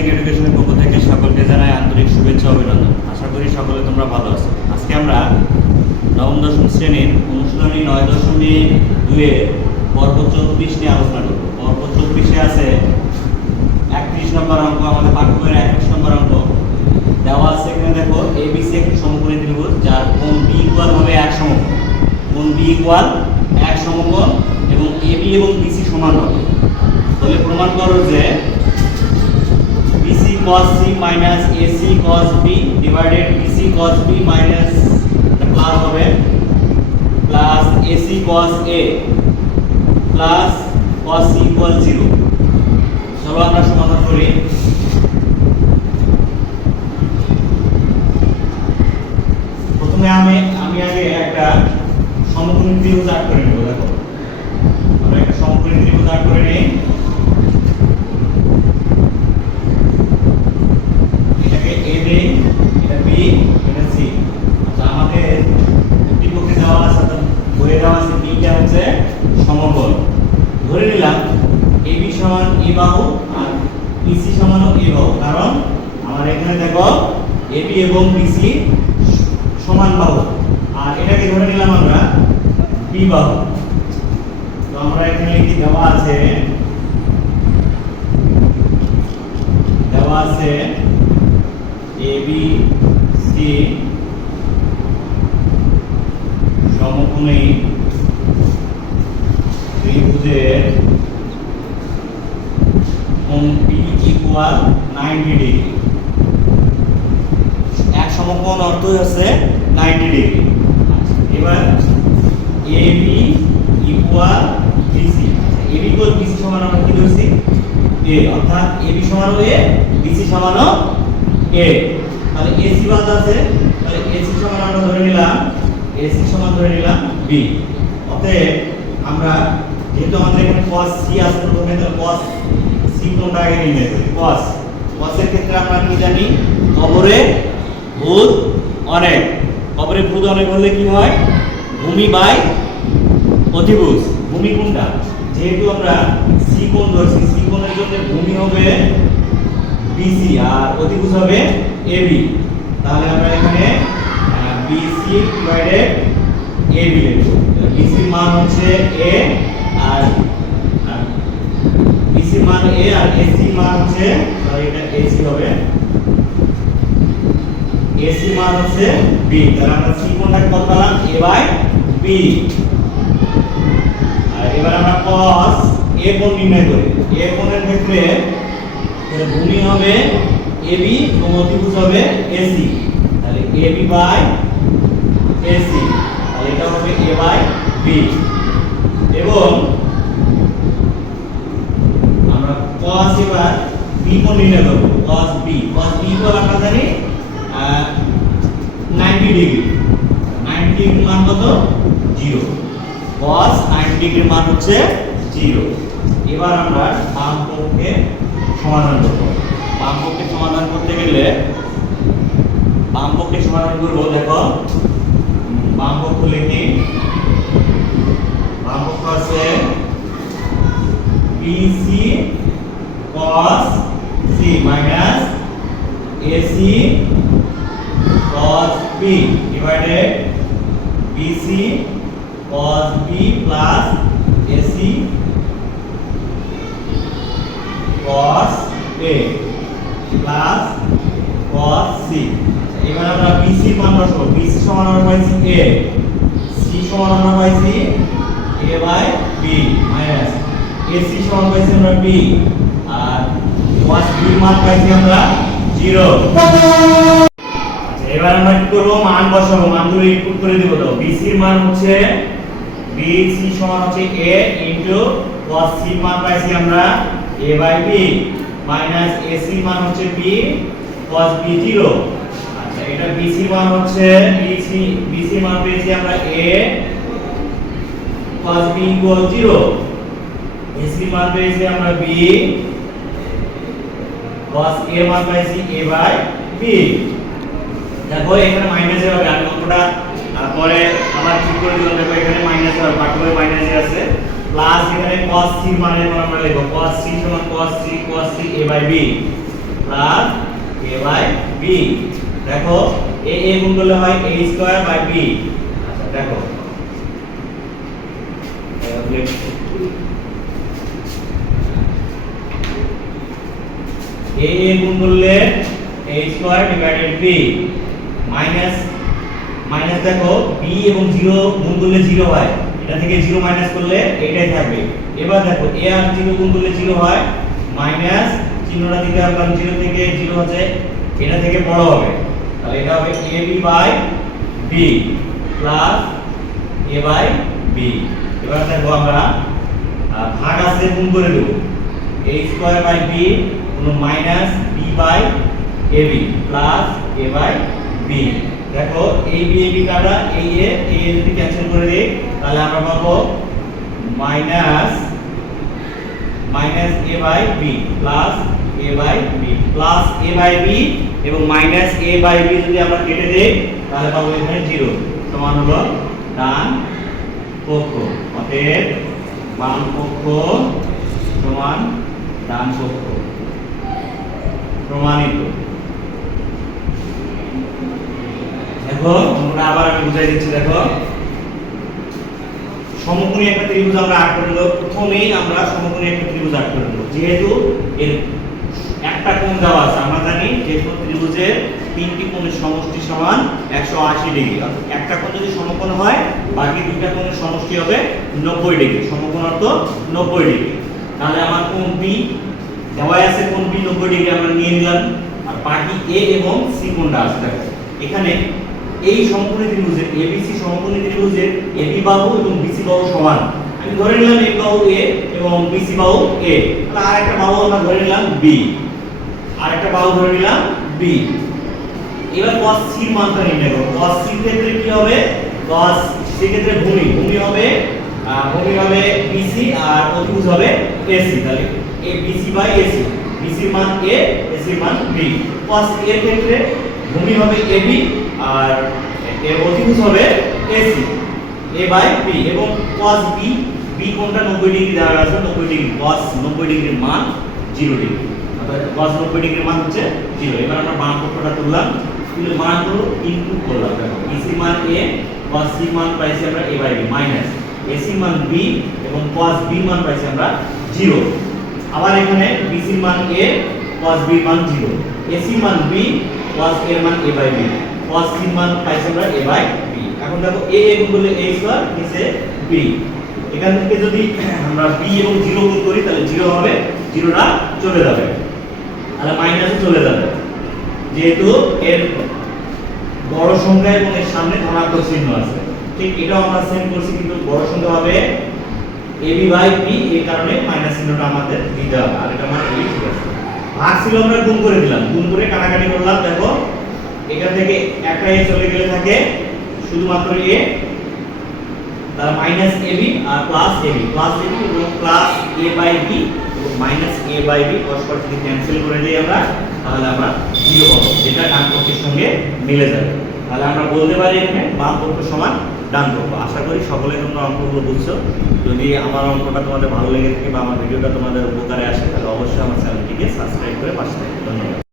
Islamic এডুকেশনের পক্ষ থেকে সকলকে জানাই আন্তরিক শুভেচ্ছা অভিনন্দন। আশা করি সকলে তোমরা ভালো আছো। আজকে আমরা নবম দশম শ্রেণীর অনুশীলনী 9.2 এর পর্ব 34 নিয়ে আলোচনা করব। পর্ব 34-এ আছে 31 নম্বর অঙ্ক, আমাদের পাঠ্য বইয়ের 21 নম্বর অঙ্ক দেওয়া আছে। এখানে দেখো এবিসি একটি সমকোণী ত্রিভুজ যার কোণ বি ইকুয়াল হবে 1 সমকোণ। কোণ বি ইকুয়াল 1 সমকোণ এবং এবি এবং বিসি সমান হবে। তাহলে প্রমাণ করো যে BC cos C minus AC cos B divided BC cos B minus plus হবে প্লাস AC cos A প্লাস cos C equal 0। চলো আমরা সমাধান করি। প্রথমে আমি আগে একটা সমকোণী ত্রিভুজ আঁক করে নেব। দেখো আমরা একটা সমকোণী ত্রিভুজ আঁক করে নেই। সমকোণ ধরে নিলাম AB সমান A বাহু আর BC সমান A বাহু, কারণ আমার এখানে দেখো AB এবং BC সমান বাহু, আর এটাকে ধরে নিলাম আমরা B বাহু। তো আমরা এখানে কি দেওয়া আছে ABC সমকোণী ত্রিভুজের কোণ P ইকুয়াল 90 ডিগ্রি। এক সমকোণ অর্থ হচ্ছে 90 ডিগ্রি। এবার AB equal BC, AB equal BC সমান আমরা কি ধরছি A, অর্থাৎ AB সমান A, BC সমান A। তাহলে AC বাদ আছে, তাহলে AC সমান আমরা ধরে নিলাম B। অতএব আমরা যেহেতু আমাদের এখানে cos C আছে, প্রথমে তো cos C কোণটা আগে নির্ণয় করি। cos এর ক্ষেত্রে আমরা কি জানি, খবরে ভূত অনেক। খবরে ভূত অনেক হলে কি হয়, ভূমি বাই অতিভুজ। ভূমি কোণটা যেহেতু আমরা C কোণ ধরছি, C কোণের জন্য ভূমি হবে BC আর অতিভুজ হবে AB। তাহলে আমরা এখানে BC ডিভাইডেড AB লিখব। BC এর মান হচ্ছে A আর BC এর মান A আর AC এর মান হচ্ছে, সরি এটা AC হবে, AC এর মান হচ্ছে B। তাহলে আমরা C কোণটাকে কত পেলাম, A বাই B। আর এবার আমরা cos A কোণ নির্ণয় করি। A কোণের ক্ষেত্রে ভূমি হবে AB এবং অতিভুজ হবে AC। তাহলে AB বাই AC, তাহলে এটা হবে A বাই B। এবং আমরা cos এবার B কোণ নির্ণয় করব। cos B ইকুয়াল আমরা জানি 90 ডিগ্রি। 90 ডিগ্রির মান কত, 0। cos 90 ডিগ্রির মান হচ্ছে 0। এবার আমরা বাম পক্ষে সমাধান করব। বাম পক্ষে সমাধান করতে গেলে বাম পক্ষে সমাধান করব। দেখো বাম পক্ষ লিখি। বাম পক্ষ আছে BC cos C minus AC cos B divided BC cos B plus AC cos A plus cos C। এবার আমরা BC এর মান বসাবো। BC সমান আমরা পাইছি A, C সমান আমরা পাইছি A by B minus AC সমান পাইছি আমরা B, আর cos B এর মান পাইছি আমরা 0। আচ্ছা এবার আমরা কি করব, মান বসাবো, মানগুলো ইনপুট করে দেব। তো BC এর মান হচ্ছে BC সমান হচ্ছে A ইনটু cos C এর মান পাইছি আমরা A by B minus AC এর মান হচ্ছে B cos B 0। আচ্ছা এটা BC এর মান হচ্ছে BC এর মান পেয়েছি আমরা A cos B equal 0। AC এর মান পেয়েছি আমরা B cos A এর মান পাইছি A বাই B। দেখো এখানে মাইনাস হবে, আমি অঙ্কটা পরে আবার ঠিক করে দিলাম। দেখো এখানে মাইনাস হবে, পাঠ্যবই মাইনাসে আছে, প্লাস এখানে cos c মানে আমরা লিখব cos c সমান cos c a by b plus a by b। দেখো a গুণ করলে হয় a স্কয়ার বাই b। আচ্ছা দেখো a গুণ করলে a square divided b minus minus দেখো b এবং 0 গুণ করলে 0 হয়, এটা থেকে 0 মাইনাস করলে এটাই থাকবে। এবার দেখো a আর 0 গুণ করলে 0 হয়, মাইনাস চিহ্নটা দিতে হবে কারণ 0 থেকে 0 হচ্ছে এটা থেকে বড় হবে, তাহলে এটা হবে ab by b plus a by b। এবার দেখো আমরা ভাগ আছে গুণ করে দেব, a স্কয়ার বাই b গুণ minus b by ab plus a by b। দেখো ab ab কাটা এই a যদি ক্যান্সেল করে দেই তাহলে আমরা পাবো minus minus a by b plus a by b plus a by b এবং মাইনাস a বাই b যদি আমরা কেটে দেই তাহলে পাবো এখানে 0 সমান হলো ডান পক্ষ। অতএব বাম পক্ষ সমান ডান পক্ষ প্রমাণিত। দেখো তোমরা আবার আমি বুঝাই দিচ্ছি। দেখো সমকোণী একটা ত্রিভুজ আমরা আঁক করে নেব। প্রথমেই আমরা সমকোণী একটা ত্রিভুজ আঁক করে নেব। যেহেতু এর একটা কোণ দেওয়া আছে, আমরা জানি যে কোন ত্রিভুজের তিনটি কোণের সমষ্টি সমান 180 ডিগ্রি। অর্থাৎ একটা কোণ যদি সমকোণ হয় বাকি দুইটা কোণের সমষ্টি হবে 90 ডিগ্রি। সমকোণ অর্থ 90 ডিগ্রি। তাহলে আমার কোণ B দেওয়া আছে, কোণ B 90 ডিগ্রি আমরা নিয়ে নিলাম, আর বাকি A এবং C কোণটা আছে। দেখো এখানে এই সমকোণী ত্রিভুজের ABC সমকোণী ত্রিভুজের AB বাহু এবং BC বাহু সমান। আমি ধরে নিলাম AB বাহু A এবং BC বাহু A। তাহলে আরেকটা বাহু আমরা ধরে নিলাম B, আরেকটা বাহু ধরে নিলাম B। এবার cos C এর মানটা নির্ণয় করব। cos C এর ক্ষেত্রে কি হবে? cos C এর ক্ষেত্রে ভূমি হবে BC আর অতিভুজ হবে AC। তাহলে ABC বাই AC, BC এর মান A, AC এর মান B। cos A এর ক্ষেত্রে ভূমি হবে AB আর এর অতিভুজ হবে AC, A বাই B। এবং cos B কোণটা 90 ডিগ্রি দেওয়া আছে, 90 ডিগ্রি, cos 90 ডিগ্রির মান 0 ডিগ্রি। অর্থাৎ cos 90 ডিগ্রির মান হচ্ছে 0। এবার আমরা বাম পক্ষটা তুললাম, তুলে মানগুলো ইনপুট করলাম। দেখো BC মান A, cos C মান পাইছি আমরা A by B minus AC মান B এবং cos B মান পাইছি আমরা 0। আবার এখানে BC মান A, cos B মান 0, AC মান B, cos A মান A by B, cos C মান পাইছি আমরা A বাই B। এখন দেখো A গুণ করলে A স্কয়ার নিচে B। এখান থেকে যদি আমরা B এবং 0 গুণ করি তাহলে 0 হবে, 0টা চলে যাবে, তাহলে মাইনাসও চলে যাবে। যেহেতু এর বড় সংখ্যা এবং এর সামনে ধনাত্মক চিহ্ন আছে, ঠিক এটাও আমরা সেম করছি, কিন্তু বড় সংখ্যা হবে AB বাই B, এই কারণে মাইনাস চিহ্নটা আমাদের দিতে হবে। আর এটা আমার এই ঠিক আছে। ভাগ ছিল আমরা গুণ করে দিলাম, গুণ করে কাটাকাটি করলাম। দেখো এখান থেকে একটা a চলে গেলে থাকে শুধুমাত্র a, তাহলে মাইনাস AB আর প্লাস AB এবং প্লাস a বাই b এবং মাইনাস a বাই b পরস্পর যদি ক্যান্সেল করে দেই আমরা, তাহলে আমরা 0 পাবো, যেটা ডান পক্ষের সঙ্গে মিলে যাবে। তাহলে আমরা বলতে পারি এখানে বাম পক্ষ সমান ডান পক্ষ। আশা করি সকলে তোমরা অঙ্কগুলো বুঝছো। যদি আমার অঙ্কটা তোমাদের ভালো লেগে থাকে বা আমার ভিডিওটা তোমাদের উপকারে আসে তাহলে অবশ্যই আমার চ্যানেলটিকে সাবস্ক্রাইব করে পাশে থাকবে। ধন্যবাদ।